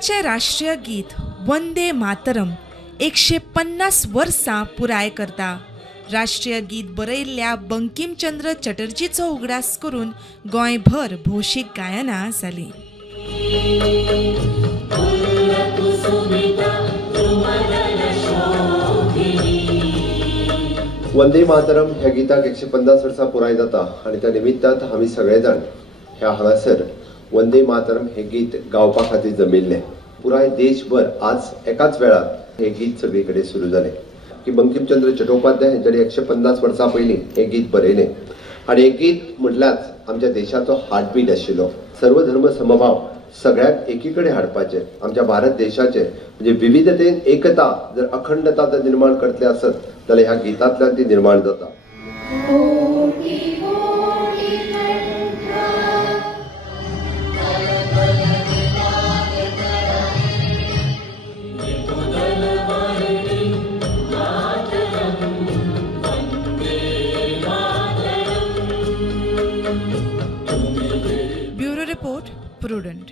देशाचे राष्ट्रीय गीत वंदे मातरम 150 वर्सां पुराय करता। राष्ट्रीय गीत बरयल्ल्या बंकिमचंद्र चटर्जीचो उगडास करून गोंयभर भौशीक गायनां जालीं। वंदे मातरम ह्या गिताक 150 वर्सां पुराय जाता आणि त्या निमित्तान आमी सगळे जाण ह्या हांगासर वंदे मातरम हे गीत गावपा खातीर जमिल्ले। पुराय देशभर आज एकाच वेळार हे गीत सगळी कडेन सुरू जालें की बंकिमचंद्र चट्टोपाध्याय हांच्यानी 150 वर्सां पयलीं हे गीत बरयलें आणि हे गीत म्हटल्याच आमच्या देशाचो हार्टबीट आशिल्लो। सर्व धर्म समभाव सगळ्याक एकीकडे हाडपाचे आमच्या भारत देशाचे म्हणजे विविधतेन एकता जर अखंडता जर निर्माण करतले आसत जाल्यार ह्या गीतांतल्यान ती निर्माण जाता। Bureau report, prudent.